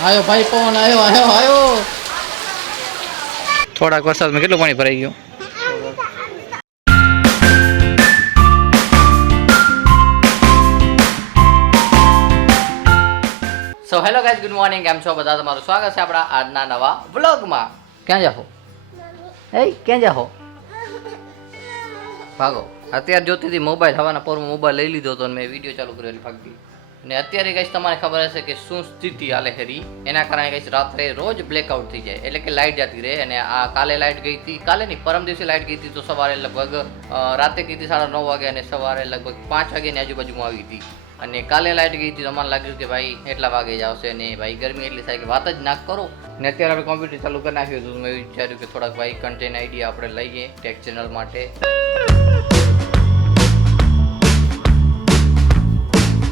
આયો ભાઈ પવન આયો આયો આયો થોડાક વરસાદમાં કેટલું પાણી ભરાઈ ગયું so hello guys good morning કેમ છો બધા તમારું સ્વાગત છે આપણા આજના નવા વ્લોગમાં ક્યાં જાઓ એ ક્યાં જાઓ ભાગો અત્યારે જોતી હતી મોબાઈલ હવાના પોરમાં મોબાઈલ લઈ લીધો હતો અને મેં વિડીયો ચાલુ કરેલી ભાગતી અને અત્યારે ગાઈઝ તમારે ખબર હશે કે શું સ્થિતિ હાલે ખરી એના કારણે ગાઈઝ રાત્રે રોજ બ્લેકઆઉટ થઈ જાય એટલે કે લાઇટ જતી રહે અને આ કાલે લાઇટ ગઈ હતી કાલે નહીં પરમ દિવસે લાઇટ ગઈ હતી તો સવારે લગભગ રાતે ગઈ હતી 9:30 વાગે અને સવારે લગભગ 5 વાગ્યાની આજુબાજુમાં આવી હતી અને કાલે લાઇટ ગઈ હતી તો મને લાગ્યું કે ભાઈ એટલા વાગે જ આવશે અને ભાઈ ગરમી એટલી થાય કે વાત જ ના કરો ને અત્યારે આપણે કોમ્પ્યુટર ચાલુ કરી નાખ્યું હતું મેં વિચાર્યું કે થોડાક ભાઈ કન્ટેન્ટ આઈડિયા આપણે લઈએ ટેક ચેનલ માટે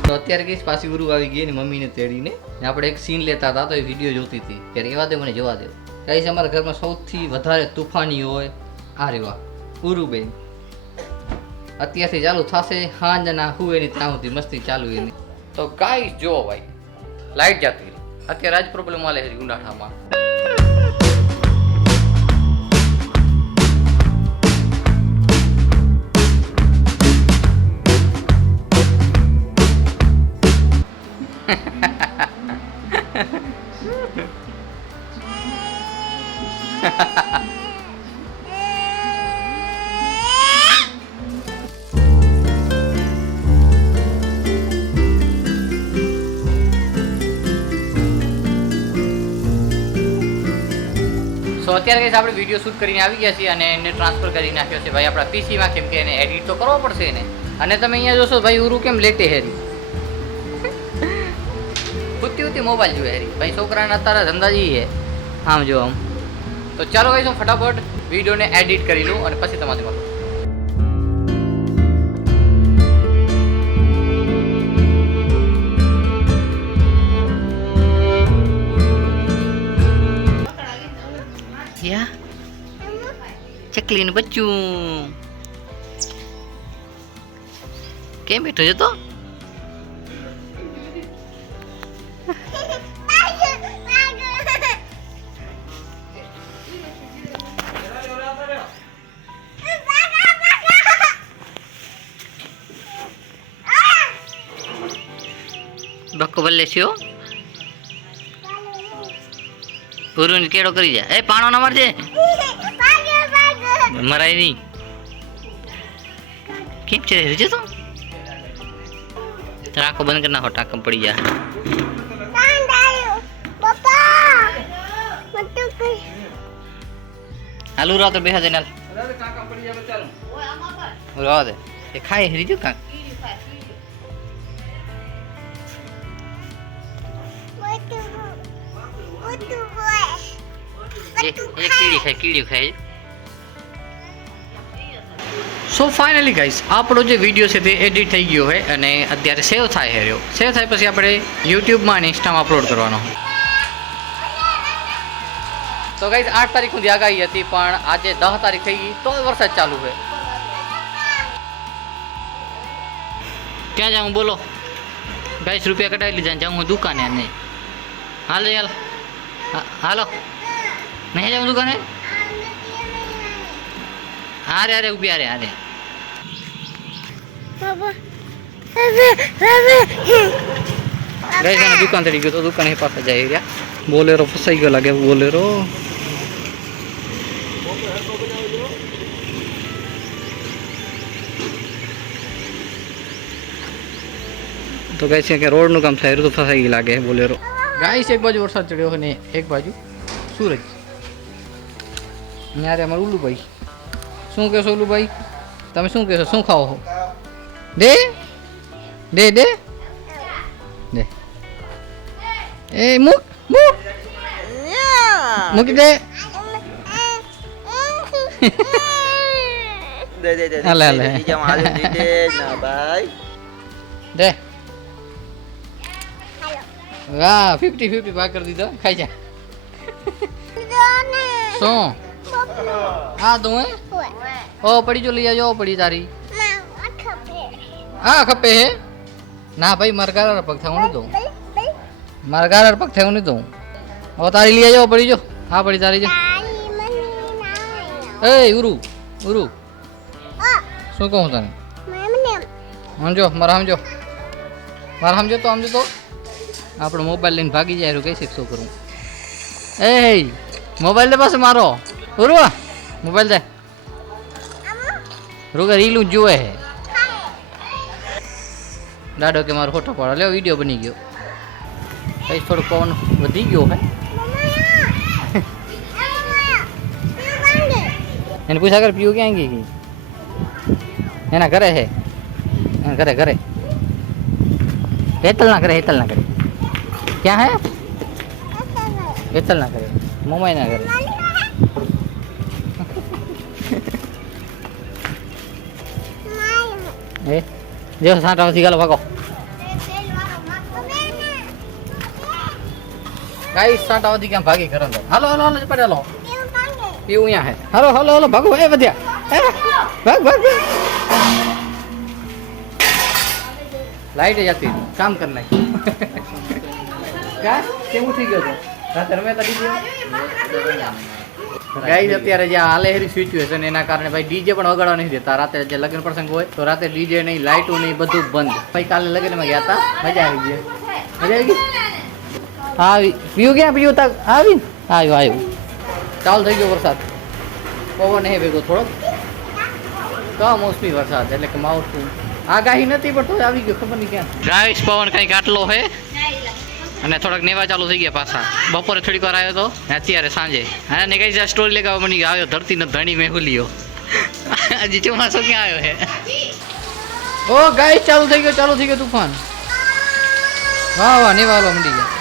તો અત્યારે કઈ પાછી ગુરુ આવી ગઈ ને મમ્મીને તેડીને આપણે એક સીન લેતા હતા તો એ વિડીયો જોતી હતી કે રેવા દે મને જોવા દે કઈ છે અમારા ઘરમાં સૌથી વધારે તુફાની હોય આ રેવા ઉરુબેન અત્યારથી ચાલુ થશે હાંજના હું એની ત્યાં સુધી મસ્તી ચાલુ એની તો ગાઈસ જો ભાઈ લાઈટ જતી રહી અત્યારે આજ પ્રોબ્લેમ આલે છે ઉનાળામાં તો અત્યારે કઈ આપણે વિડીયો શૂટ કરીને આવી ગયા છીએ અને એને ટ્રાન્સફર કરી નાખ્યો છે ભાઈ આપણા પીસીમાં કેમ કે એને એડિટ તો કરવો પડશે એને અને તમે અહીંયા જોશો ભાઈ ઉરું કેમ લેટે હેરી ઉતી મોબાઈલ જોવે હેરી ભાઈ છોકરાને અત્યારે ધંધા જઈએ આમ જો આમ તો ચાલો ભાઈ હું ફટાફટ વિડીયોને એડિટ કરી લઉં અને પછી તમારી મળું ચકલીનું બચ્ચું કેમ બેઠો છે તો બક્કો બલ્લે છો ઉરુની કેડો કરી જા એ પાણો ના મારજે મરાય નહીં કેમ છે રીજે તો આંખો બંધ કરી નાખો ટાંકમ પડી જાય હાલું રાત બેસા દે રાહ દે એ ખાય રીજુ કાંક કીડી ખાય સો ફાઇનલી ગાઈસ આપણો જે વિડીયો છે તે એડિટ થઈ ગયો છે અને અત્યારે સેવ થાય છે રહ્યો સેવ થાય પછી આપણે યુટ્યુબમાં અને ઇન્સ્ટામાં અપલોડ કરવાનો તો ગાઈસ 8 તારીખ સુધી આગાહી હતી પણ આજે 10 તારીખ થઈ ગઈ તો વરસાદ ચાલુ છે ક્યાં જાઉં બોલો ગાઈસ રૂપિયા કઢાવી લીધા જાઉં હું દુકાને નહીં હાલો યાર હાલો નહીં જાઉં દુકાને અરે અરે ઉભી અરે અરે ગઈ દુકાન તરી ગયો તો દુકાન પાસે જાય રહ્યા બોલેરો ફસાઈ ગયો લાગે બોલેરો તો ગાય છે કે રોડનું કામ થાય તો ફસાઈ ગઈ લાગે બોલેરો ગાય છે એક બાજુ વરસાદ ચડ્યો અને એક બાજુ સૂરજ ન્યારે અમારું ઉલ્લુભાઈ શું કહેશો ઉલ્લુભાઈ તમે શું કહેશો શું ખાઓ દે દે દે દે એ મૂક મૂક મૂકી દે દે દે દે હાલે હાલે દે ના ભાઈ દે વાહ 50-50 ભાગ કરી દીધો ખાઈ જા શું હા તું હે ઓ પડી જો લઈ આવજો પડી તારી હા ખપે હે ના ભાઈ મારા ગારા પગ થવું નહીં દઉં મારા ગારા પગ થવું નહીં દઉં હવે તારી લઈ જાઓ પડી જો હા પડી તારી જો એ ઉરુ ઉરુ શું કહું તને સમજો મારા સમજો તો આપણો મોબાઈલ લઈને ભાગી જાય કઈ શકશો કરું એ મોબાઈલ દે પાસે મારો ઉરુ મોબાઈલ દે રૂકે રીલું જ જુએ હે દાડો કે મારો ફોટો પાડો લ્યો વિડીયો બની ગયો કઈ થોડું પવન વધી ગયો હે એને પૂછા કર પીવું ક્યાં ગઈ એના ઘરે હે એના ઘરે હેતલ ના કરે ક્યાં હે હેતલ ના કરે મમ્મી ના કરે એ જો સાંટાથી ગાલો ભાગો ગાઈસ સાંટાથી ક્યાં ભાગી ઘર અંદર હાલો પડે હાલો પીવું અહીંયા હે હાલો ભાગો એ વધ્યા ભાગ લાઈટ જતી કામ કર નાખી કા કેવું થઈ ગયો તો રાતે રમેતા ડીજે ગાઈસ અત્યારે જે હાલે હેરી સિચ્યુએશન એના કારણે ભાઈ ડીજે પણ વગાડવા નહીં દેતા રાતે જે લગ્ન પ્રસંગ હોય તો રાતે ડીજે નહીં લાઇટો નહીં બધું બંધ ભાઈ કાલે લગ્નમાં ગયા હતા મજા આવી ગઈ આવી પીવું ક્યાં પીવું તા આવ્યું ચાલુ થઈ ગયો વરસાદ પવન હે ભેગો થોડોક કમોસમી વરસાદ એટલે કે માવઠું આગાહી નથી પણ તો આવી ગયો ખબર નહીં ક્યાં ગાઈસ પવન કંઈક આટલો હે અને થોડાક નેવા ચાલુ થઈ ગયા પાછા બપોરે થોડીક વાર આવ્યો તો અત્યારે સાંજે અને કઈ આ સ્ટોરી લેવા બની આવ્યો ધરતી ન ધણી મેહુલિયો હજી ચોમાસો ક્યાં આવ્યો હે ઓ ગાઈસ ચાલુ થઈ ગયો તુફાન વાહ નેવા વાળો મંડી ગયા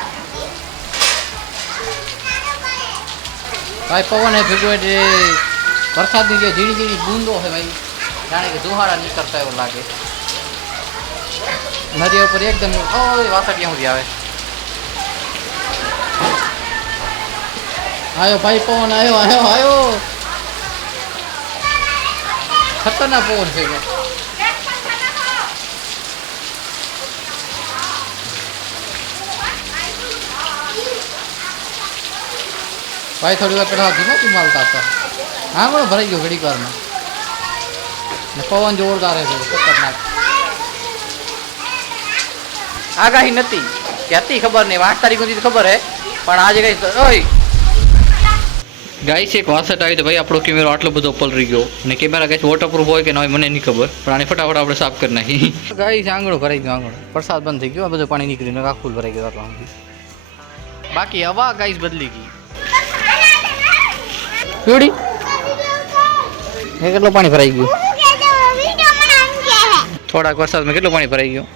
ભાઈ પવન હે ભેગો એટલે વરસાદની જે ઝીણી બૂંદો છે ભાઈ જાણે કે દુહાડા નીકળતા એવું લાગે નદી ઉપર એકદમ ઓય વાસઠિયા સુધી આવે આયો ભાઈ પવન આયો ખતરનાક પવન થઈ ગયો ભાઈ થોડી વાર પેલા ધીમા માલતા હતા હા ભરાઈ ગયો ઘડીક વારમાં પવન જોરદાર છે ખતરનાક આગાહી નથી કે હતી ખબર નહીં 8 તારીખ સુધી ખબર હે પણ આજે કઈ ઓય ગાઈસ એક વાસટ આવી તો ભાઈ આપણો કેમેરો આટલો બધો પલરી ગયો અને કેમેરા કઈ વોટરપ્રૂફ હોય કે ન હોય મને નહીં ખબર પણ આને ફટાફટ આપણે સાફ કરી નાખી ગાઈસ આંગળો ભરાઈ ગયો વરસાદ બંધ થઈ ગયો બધું પાણી નીકળીને આખું ભરાઈ ગયો આટલા બાકી હવા ગાઈસ બદલી ગઈ પીવડી કેટલું પાણી ભરાઈ ગયું થોડાક વરસાદમાં કેટલું પાણી ભરાઈ ગયું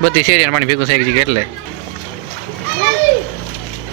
બધી શેરીનું પાણી ભેગું થઈ ગયું એટલે